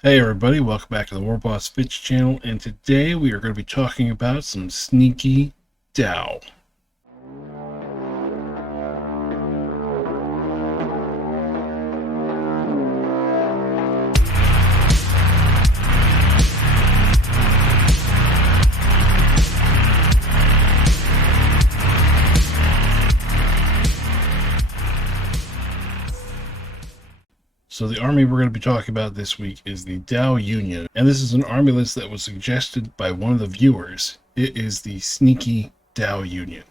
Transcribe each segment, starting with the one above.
Hey everybody, welcome back to the warbossfitz channel, and today we are going to be talking about some sneaky DAO. So the army we're going to be talking about this week is the DAO Union, and this is an army list that was suggested by one of the viewers. It is the Sneaky DAO Union.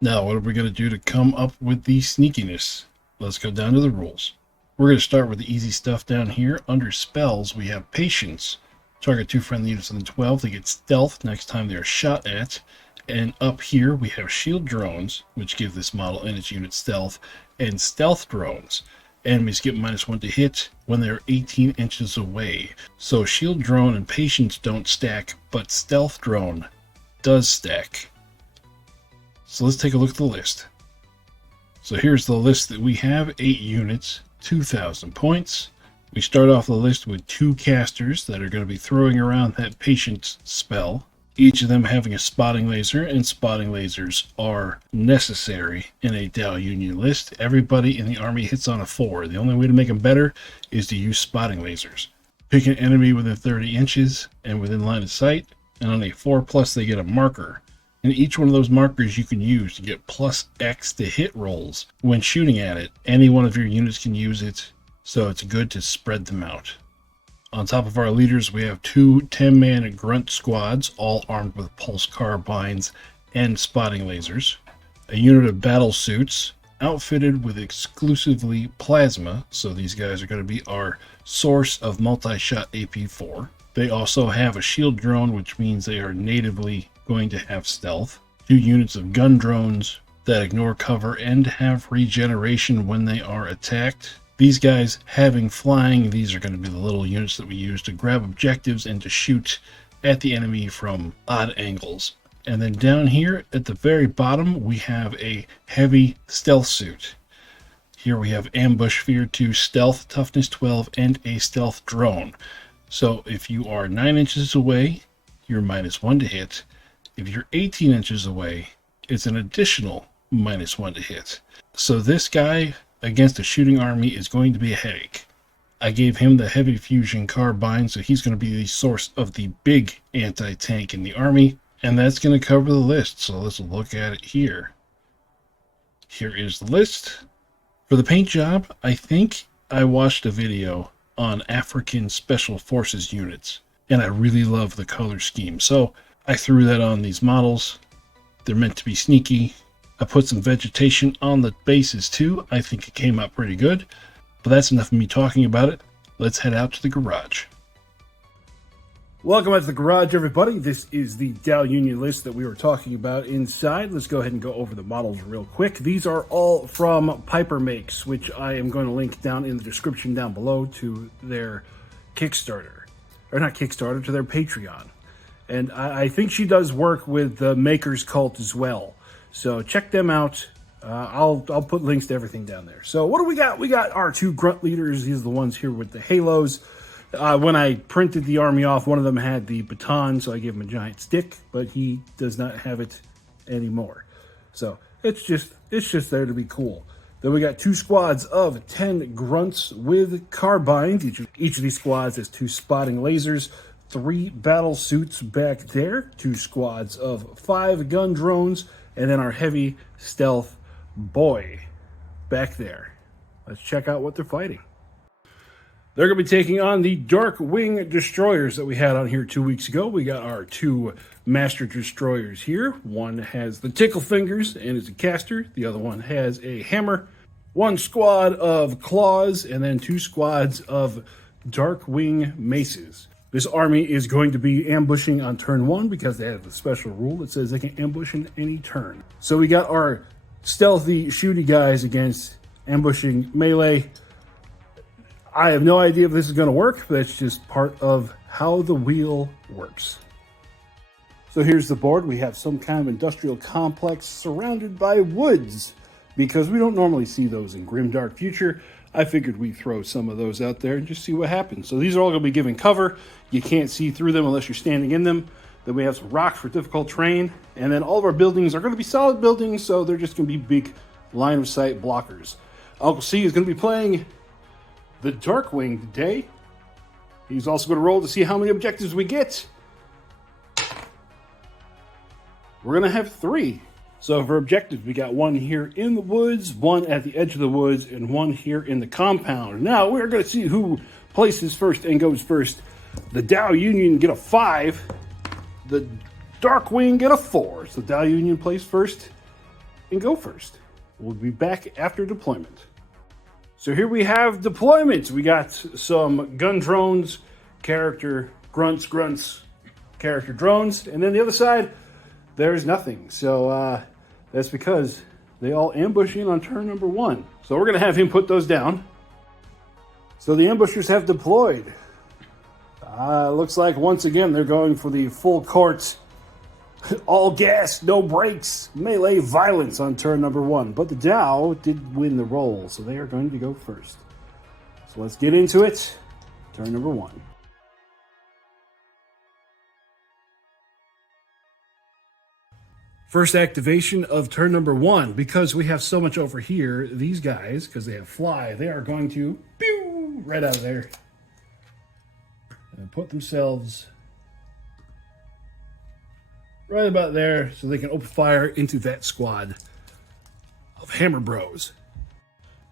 Now, what are we going to do to come up with the sneakiness? Let's go down to the rules. We're going to start with the easy stuff down here. Under spells, we have Patience. Target 2 friendly units on the 12. They get Stealth next time they are shot at. And up here, we have Shield Drones, which give this model and its unit Stealth, and Stealth Drones. Enemies get -1 to hit when they're 18 inches away. So Shield Drone and Patience don't stack, but Stealth Drone does stack. So let's take a look at the list. So here's the list that we have. 8 units, 2,000 points. We start off the list with 2 casters that are going to be throwing around that Patience spell. Each of them having a spotting laser, and spotting lasers are necessary in a DAO Union list. Everybody in the army hits on a 4. The only way to make them better is to use spotting lasers. Pick an enemy within 30 inches and within line of sight, and on a 4+ they get a marker. And each one of those markers you can use to get +X to hit rolls when shooting at it. Any one of your units can use it, so it's good to spread them out. On top of our leaders, we have 2 10-man grunt squads, all armed with pulse carbines and spotting lasers. A unit of battle suits, outfitted with exclusively plasma, so these guys are going to be our source of multi-shot AP4. They also have a shield drone, which means they are natively going to have stealth. 2 units of gun drones that ignore cover and have regeneration when they are attacked. These guys having flying, these are going to be the little units that we use to grab objectives and to shoot at the enemy from odd angles. And then down here at the very bottom, we have a heavy stealth suit. Here we have Ambush Fear 2, Stealth, Toughness 12, and a stealth drone. So if you are 9 inches away, you're -1 to hit. If you're 18 inches away, it's an additional -1 to hit. So this guy against a shooting army is going to be a headache. I gave him the heavy fusion carbine, so he's going to be the source of the big anti-tank in the army, and that's going to cover the list. So let's look at it here. Here is the list. For the paint job, I think I watched a video on African Special Forces units, and I really love the color scheme. So I threw that on these models. They're meant to be sneaky. I put some vegetation on the bases too. I think it came out pretty good. But that's enough of me talking about it. Let's head out to the garage. Welcome out to the garage, everybody. This is the DAO Union list that we were talking about inside. Let's go ahead and go over the models real quick. These are all from Pipermakes, which I am going to link down in the description down below to their Kickstarter. Or not Kickstarter, to their Patreon. And I think she does work with the Maker's Cult as well. So check them out. I'll put links to everything down there. So what do we got? We got our 2 grunt leaders. These are the ones here with the halos. When I printed the army off, one of them had the baton, so I gave him a giant stick, but he does not have it anymore. So it's just there to be cool. Then we got 2 squads of 10 grunts with carbines. Each of these squads has 2 spotting lasers, 3 battle suits back there, 2 squads of 5 gun drones, and then our heavy stealth boy back there. Let's check out what they're fighting. They're going to be taking on the Dark Wing Destroyers that we had on here 2 weeks ago. We got our 2 Master Destroyers here. One has the Tickle Fingers and is a caster. The other one has a hammer. 1 squad of claws, and then 2 squads of Dark Wing Maces. This army is going to be ambushing on turn 1 because they have a special rule that says they can ambush in any turn. So we got our stealthy, shooty guys against ambushing melee. I have no idea if this is going to work, but it's just part of how the wheel works. So here's the board. We have some kind of industrial complex surrounded by woods because we don't normally see those in Grimdark Future. I figured we'd throw some of those out there and just see what happens. So these are all going to be given cover. You can't see through them unless you're standing in them. Then we have some rocks for difficult terrain. And then all of our buildings are going to be solid buildings, so they're just going to be big line of sight blockers. Uncle C is going to be playing the Darkwing today. He's also going to roll to see how many objectives we get. We're going to have 3. So for objectives, we got 1 here in the woods, 1 at the edge of the woods, and 1 here in the compound. Now we're going to see who places first and goes first. The DAO Union get a 5. The Darkwing get a 4. So DAO Union plays first and go first. We'll be back after deployment. So here we have deployments. We got some gun drones, character grunts, character drones, and then the other side, there's nothing. So that's because they all ambush in on turn number 1. So we're going to have him put those down. So the ambushers have deployed. Looks like once again they're going for the full court, all gas, no brakes, melee violence on turn number 1. But the DAO did win the roll, so they are going to go first. So let's get into it. Turn number 1. First activation of turn number 1. Because we have so much over here, these guys, because they have fly, they are going to pew right out of there and put themselves right about there so they can open fire into that squad of Hammer Bros.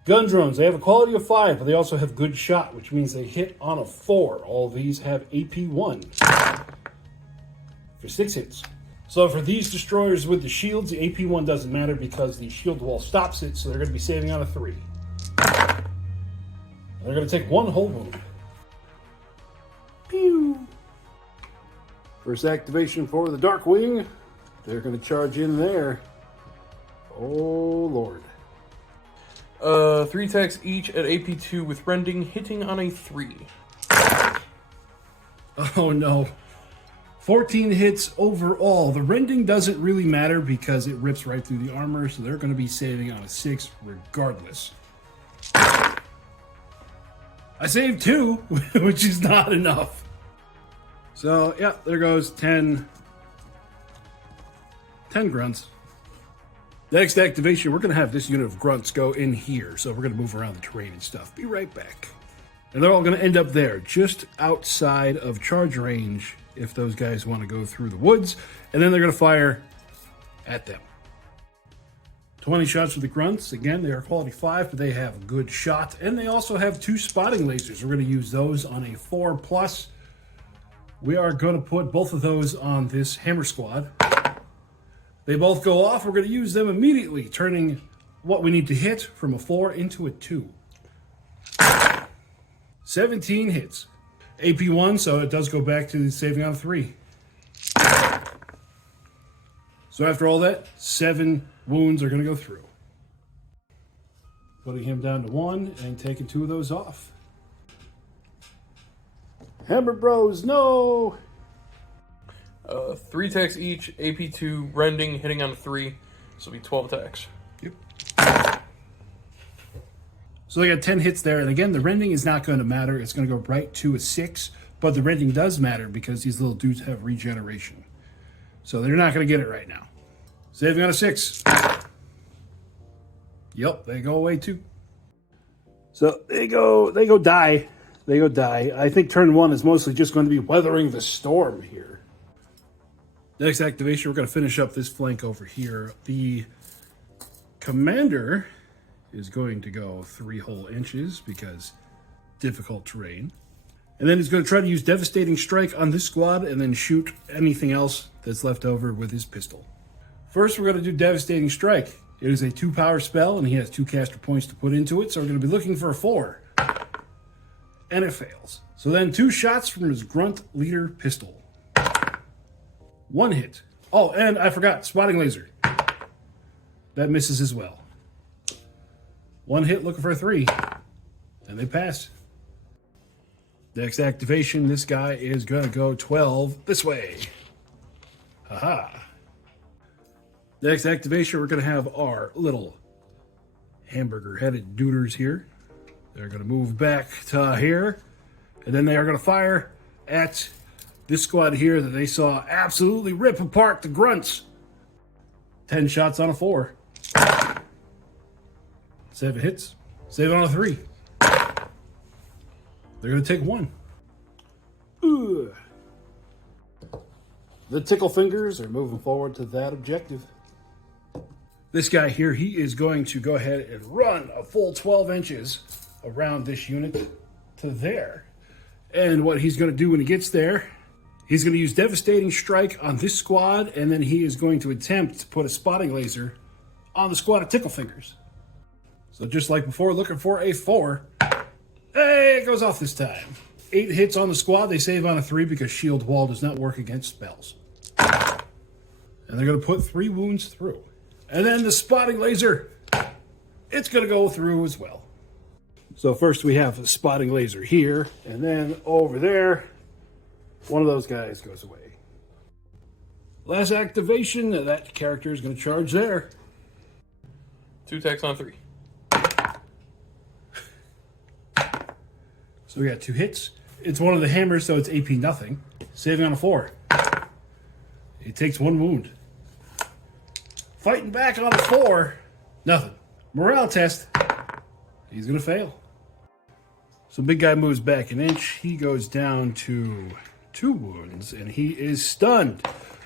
Gun drones, they have a quality of 5, but they also have good shot, which means they hit on a 4. All these have AP 1 for 6 hits. So for these destroyers with the shields, the AP 1 doesn't matter because the shield wall stops it, so they're going to be saving on a 3. They're going to take 1 whole wound. Pew! First activation for the Darkwing. They're going to charge in there. Oh, Lord. 3 attacks each at AP 2 with rending, hitting on a 3. Oh, no. 14 hits overall. The rending doesn't really matter because it rips right through the armor, so they're going to be saving on a 6 regardless. I saved 2, which is not enough. So, yeah, there goes 10 grunts. Next activation, we're going to have this unit of grunts go in here, so we're going to move around the terrain and stuff. Be right back. And they're all going to end up there, just outside of charge range, if those guys want to go through the woods, and then they're going to fire at them. 20 shots with the grunts. Again, they are quality 5, but they have a good shot, and they also have 2 spotting lasers. We're going to use those on a 4+. We are going to put both of those on this hammer squad. They both go off. We're going to use them immediately, turning what we need to hit from a 4 into a 2. 17 hits. AP 1, so it does go back to saving on a 3. So after all that, 7 wounds are going to go through. Putting him down to 1 and taking 2 of those off. Hammer Bros, no! 3 attacks each, AP 2, rending, hitting on a 3. So it'll be 12 attacks. Yep. So they got 10 hits there, and again, the rending is not going to matter. It's going to go right to a 6, but the rending does matter because these little dudes have regeneration. So they're not going to get it right now. Saving on a 6. Yep, they go away too. So they go die. They go die. I think turn 1 is mostly just going to be weathering the storm here. Next activation, we're going to finish up this flank over here. The commander is going to go 3 whole inches because difficult terrain. And then he's going to try to use Devastating Strike on this squad and then shoot anything else that's left over with his pistol. First, we're going to do Devastating Strike. It is a 2 power spell, and he has 2 caster points to put into it, so we're going to be looking for a 4. And it fails. So then 2 shots from his Grunt Leader pistol. 1 hit. Oh, and I forgot, Spotting Laser. That misses as well. 1 hit looking for a 3. And they pass. Next activation, this guy is going to go 12 this way. Haha. Next activation, we're going to have our little hamburger-headed duders here. They're going to move back to here, and then they are going to fire at this squad here that they saw absolutely rip apart the grunts. 10 shots on a 4. 7 hits. 7 on a 3. They're going to take 1. Ugh. The tickle fingers are moving forward to that objective. This guy here, he is going to go ahead and run a full 12 inches around this unit to there. And what he's going to do when he gets there, he's going to use Devastating Strike on this squad, and then he is going to attempt to put a spotting laser on the squad of tickle fingers. So just like before, looking for a 4. Hey, it goes off this time. 8 hits on the squad. They save on a 3 because Shield Wall does not work against spells. And they're going to put 3 wounds through. And then the spotting laser, it's going to go through as well. So first we have the spotting laser here, and then over there, one of those guys goes away. Last activation, that character is going to charge there. 2 attacks on 3. So we got 2 hits. It's one of the hammers, so it's AP nothing. Saving on a 4. He takes 1 wound. Fighting back on a 4. Nothing. Morale test. He's going to fail. So big guy moves back an inch. He goes down to 2 wounds, and he is stunned.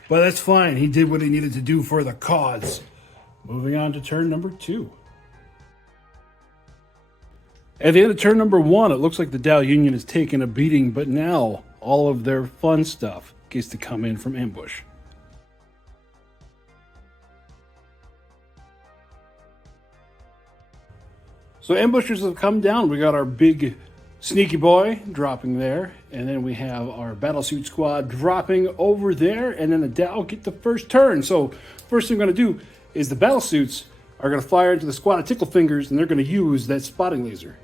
But that's fine. He did what he needed to do for the cause. Moving on to turn number 2. At the end of turn number 1, it looks like the DAO Union is taking a beating, but now all of their fun stuff gets to come in from ambush. So ambushers have come down. We got our big sneaky boy dropping there, and then we have our battlesuit squad dropping over there, and then the DAO get the first turn. So first thing we're going to do is the battlesuits are going to fire into the squad of tickle fingers, and they're going to use that spotting laser.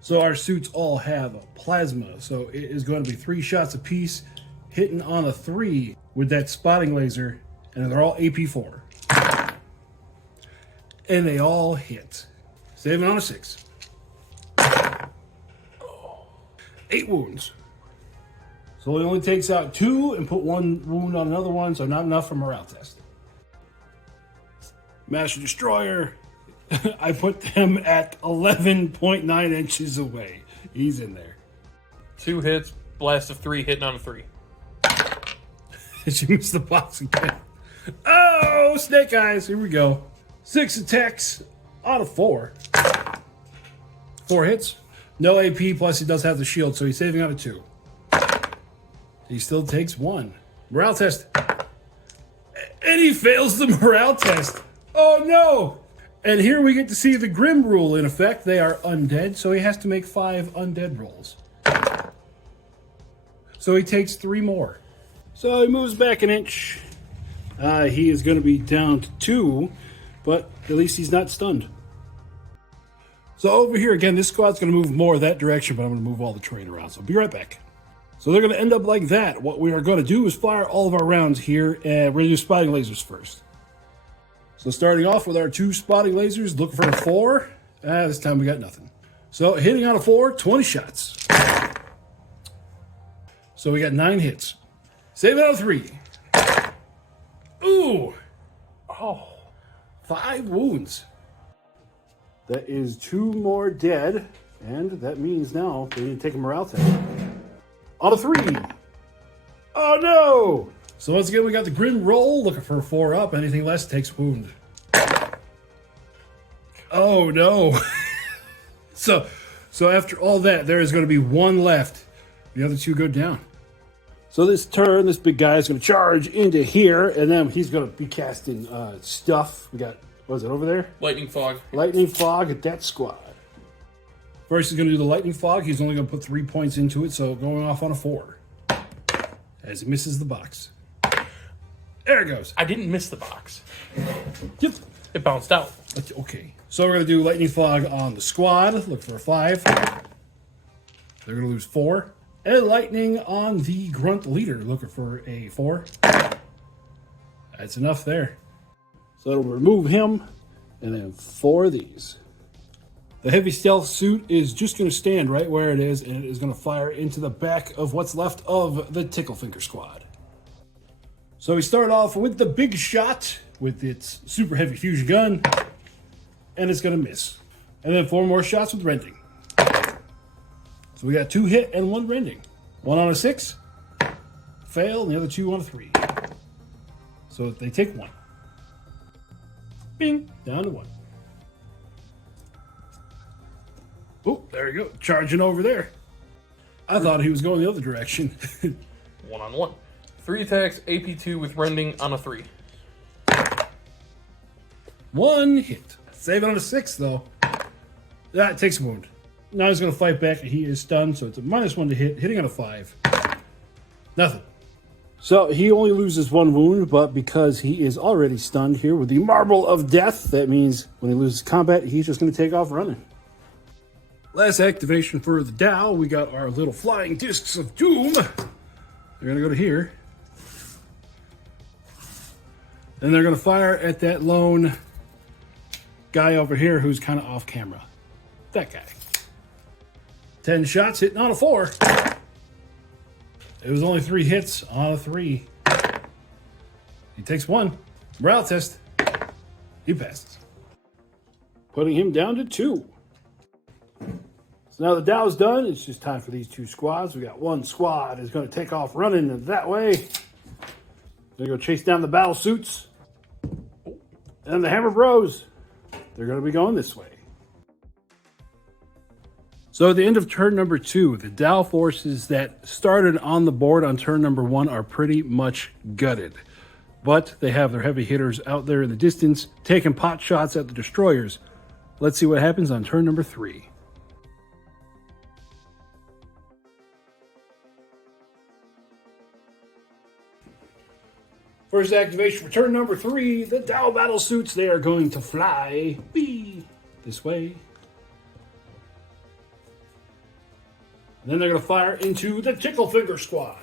So our suits all have a plasma, so it is going to be 3 shots apiece, hitting on a 3 with that spotting laser, and they're all AP4. And they all hit. Saving on a 6. 8 wounds. So it only takes out 2 and put 1 wound on another one, so not enough for morale test. Master Destroyer, I put them at 11.9 inches away. He's in there. 2 hits, blast of 3, hitting on a 3. She missed the box again. Oh, snake eyes. Here we go. 6 attacks on a 4. 4 hits. No AP, plus he does have the shield, so he's saving out of 2. He still takes 1. Morale test. And he fails the morale test. Oh, no. And here we get to see the Grim rule in effect. They are undead, so he has to make 5 undead rolls. So he takes 3 more. So he moves back an inch. He is going to be down to 2, but at least he's not stunned. So over here, again, this squad's going to move more that direction, but I'm going to move all the terrain around. So I'll be right back. So they're going to end up like that. What we are going to do is fire all of our rounds here, and we're going to do spotting lasers first. So starting off with our 2 spotting lasers, looking for a 4. This time we got nothing. So hitting on a 4, 20 shots. So we got 9 hits. Saving out of 3. Ooh. Oh. 5 wounds. That is 2 more dead, and that means now they need to take a morale test. On a 3. Oh no! So once again, we got the Grim roll, looking for a 4 up. Anything less takes wound. Oh no! So after all that, there is going to be 1 left. The other 2 go down. So this turn, this big guy is going to charge into here, and then he's going to be casting stuff. We got, what is it over there? Lightning Fog. Lightning Fog at that squad. First, he's going to do the Lightning Fog. He's only going to put 3 points into it, so going off on a 4. As he misses the box. There it goes. I didn't miss the box. Yep. It bounced out. Okay. So we're going to do Lightning Fog on the squad. Look for a 5. They're going to lose 4. And Lightning on the Grunt Leader. Looking for a 4. That's enough there. So it'll remove him. And then 4 of these. The heavy stealth suit is just going to stand right where it is, and it is going to fire into the back of what's left of the Ticklefinger squad. So we start off with the big shot with its super heavy fusion gun, and it's going to miss. And then 4 more shots with rending. So we got 2 hit and 1 rending. 1 on a 6, fail, and the other 2 on a 3. So they take 1. Bing, down to 1. Oh, there you go. Charging over there. I thought he was going the other direction. 1 on 1. 3 attacks, AP2 with rending on a 3. 1 hit. Save it on a 6, though. That takes a wound. Now he's going to fight back, and he is stunned, so it's a -1 to hit. Hitting on a 5. Nothing. So he only loses 1 wound, but because he is already stunned here with the Marble of Death, that means when he loses combat, he's just going to take off running. Last activation for the DAO, we got our little flying discs of doom. They're going to go to here. Then they're going to fire at that lone guy over here who's kind of off camera. That guy. 10 shots hitting on a 4. It was only 3 hits on a 3. He takes 1. Morale test. He passes. Putting him down to 2. So now the DAO's done. It's just time for these 2 squads. We got 1 squad is going to take off running that way. They're going to chase down the battle suits. And the Hammer Bros, they're going to be going this way. So at the end of turn number 2, the DAO forces that started on the board on turn number 1 are pretty much gutted. But they have their heavy hitters out there in the distance, taking pot shots at the destroyers. Let's see what happens on turn number 3. First activation for turn number 3, the DAO battle suits, they are going to fly this way. And then they're going to fire into the Ticklefinger squad.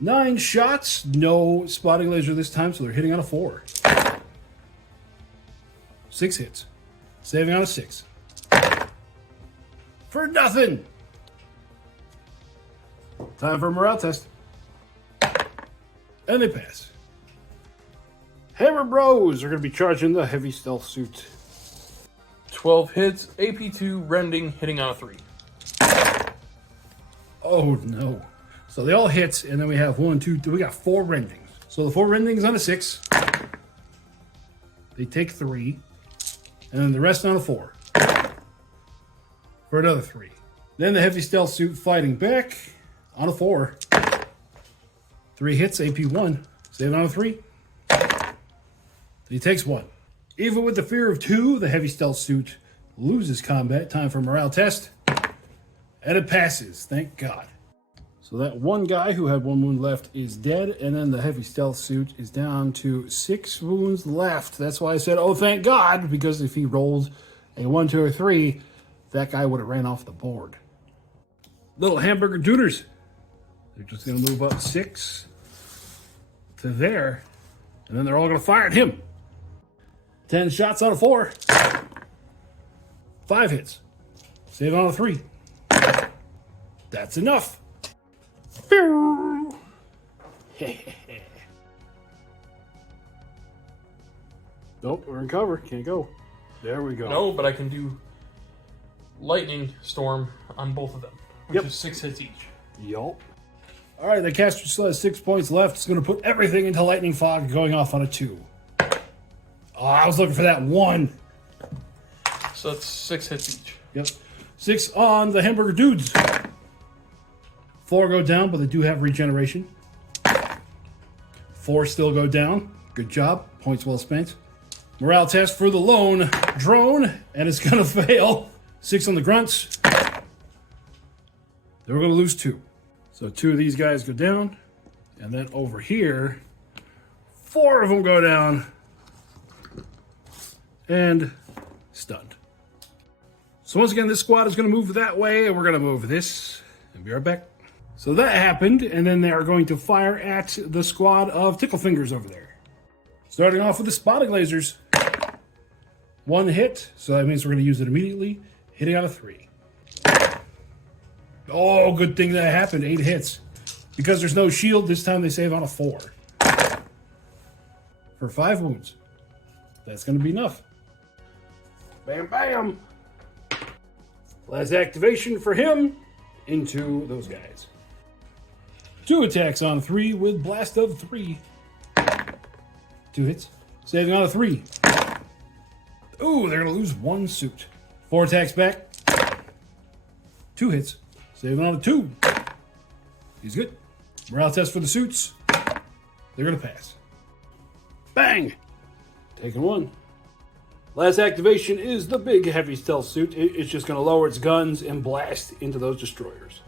9 shots, no spotting laser this time, so they're hitting on a 4. 6 hits, saving on a 6. For nothing. Time for a morale test. And they pass. Hammer Bros are going to be charging the heavy stealth suit. 12 hits, AP2, rending, hitting on a 3. Oh no. So they all hit, and then we have 1, 2, 3. We got 4 rendings. So the 4 rendings on a 6. They take 3. And then the rest on a 4. For another 3. Then the heavy stealth suit fighting back on a 4. 3 hits, AP1. Save on a 3. He takes 1. Even with the fear of 2, the heavy stealth suit loses combat. Time for morale test. And it passes, thank God. So that one guy who had 1 wound left is dead, and then the heavy stealth suit is down to 6 wounds left. That's why I said, oh, thank God, because if he rolled a 1, 2, or 3, that guy would have ran off the board. Little hamburger duders. They're just going to move up 6 to there, and then they're all going to fire at him. 10 shots on a 4. 5 hits. Save on a 3. That's enough. Nope, we're in cover. Can't go. There we go. No, but I can do lightning storm on both of them, which is 6 hits each. Yup. All right, the caster still has 6 points left. It's going to put everything into lightning fog, going off on a 2. Oh, I was looking for that 1. So that's 6 hits each. Yep. 6 on the hamburger dudes. 4 go down, but they do have regeneration. 4 still go down. Good job. Points well spent. Morale test for the lone drone, and it's going to fail. 6 on the grunts. They were going to lose 2. So 2 of these guys go down. And then over here, 4 of them go down. And stunned. So once again, this squad is going to move that way, and we're going to move this. And be right back. So that happened, and then they are going to fire at the squad of Ticklefingers over there. Starting off with the spotting lasers. 1 hit, so that means we're going to use it immediately. Hitting on a 3. Oh, good thing that happened. 8 hits. Because there's no shield, this time they save on a 4. For 5 wounds. That's going to be enough. Bam, bam. Last activation for him into those guys. 2 attacks on 3 with blast of 3. 2 hits. Saving on a 3. Ooh, they're going to lose 1 suit. 4 attacks back. 2 hits. Saving on a 2. He's good. Morale test for the suits. They're going to pass. Bang! Taking 1. Last activation is the big heavy stealth suit. It's just going to lower its guns and blast into those destroyers.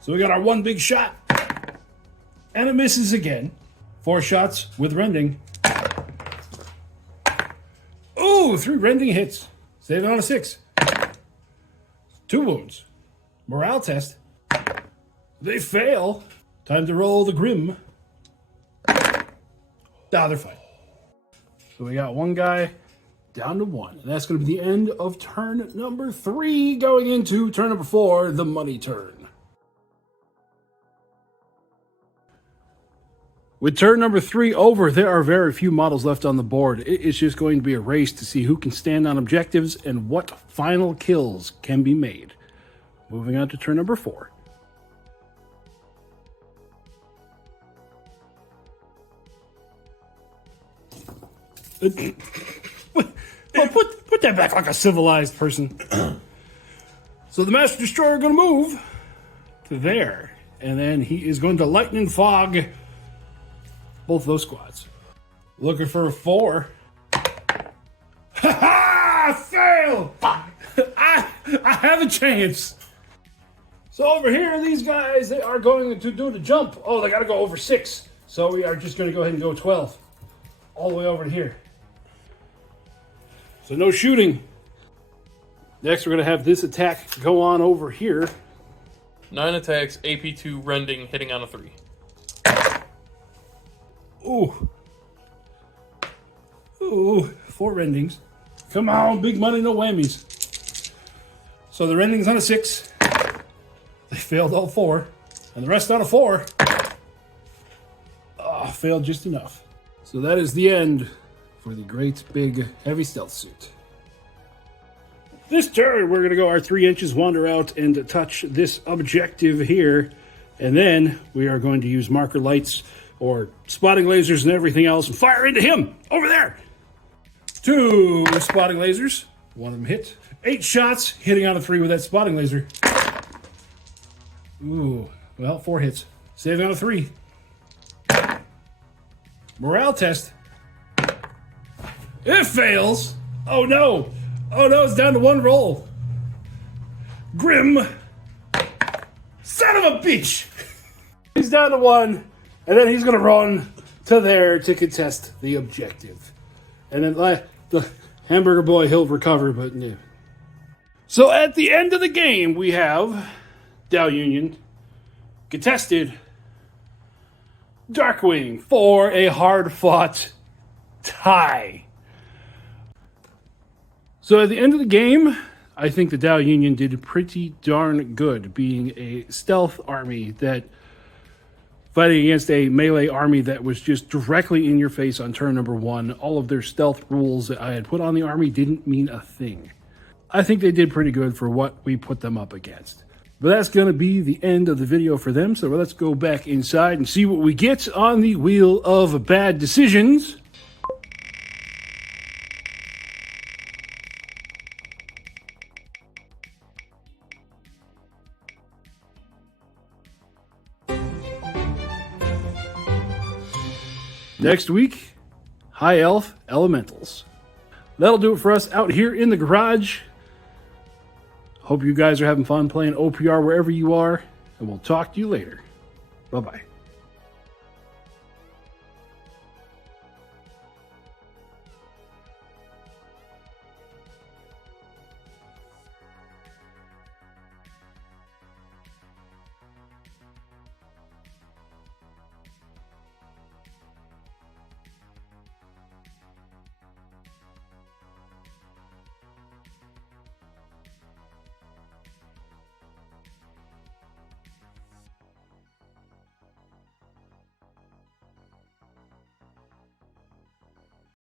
So we got our 1 big shot. And it misses again. 4 shots with rending. Ooh, 3 rending hits. Saving on a 6. 2 wounds. Morale test. They fail. Time to roll the Grim. They're fine. So we got 1 guy down to 1. And that's going to be the end of turn number 3, going into turn number 4, the money turn. With turn number 3 over, there are very few models left on the board. It's just going to be a race to see who can stand on objectives and what final kills can be made. Moving on to turn number 4. Put that back like a civilized person. So the Master Destroyer going to move to there. And then he is going to lightning fog both those squads. Looking for a 4. Ha-ha! Fail! I have a chance. So over here, these guys, they are going to do the jump. Oh, they got to go over 6. So we are just going to go ahead and go 12. All the way over to here. So no shooting. Next, we're going to have this attack go on over here. 9 attacks, AP2 rending, hitting on a 3. Ooh. Ooh, 4 rendings. Come on, big money, no whammies. So the rendings on a 6. They failed all 4. And the rest on a 4. Failed just enough. So that is the end for the great big heavy stealth suit. This turn, we're going to go our 3 inches, wander out and touch this objective here. And then we are going to use marker lights or spotting lasers and everything else and fire into him over there. 2 spotting lasers. 1 of them hit. 8 shots, hitting on a 3 with that spotting laser. Ooh, well, 4 hits. Saving on a 3. Morale test. It fails. Oh no. Oh no, it's down to 1 roll. Grim. Son of a bitch. He's down to 1. And then he's going to run to there to contest the objective. And then the hamburger boy, he'll recover, but no. So at the end of the game, we have DAO Union contested Darkwing for a hard-fought tie. So at the end of the game, I think the DAO Union did pretty darn good, being a stealth army that fighting against a melee army that was just directly in your face on turn number 1. All of their stealth rules that I had put on the army didn't mean a thing. I think they did pretty good for what we put them up against. But that's going to be the end of the video for them, so let's go back inside and see what we get on the Wheel of Bad Decisions. Next week, High Elf Elementals. That'll do it for us out here in the garage. Hope you guys are having fun playing OPR wherever you are, and we'll talk to you later. Bye-bye.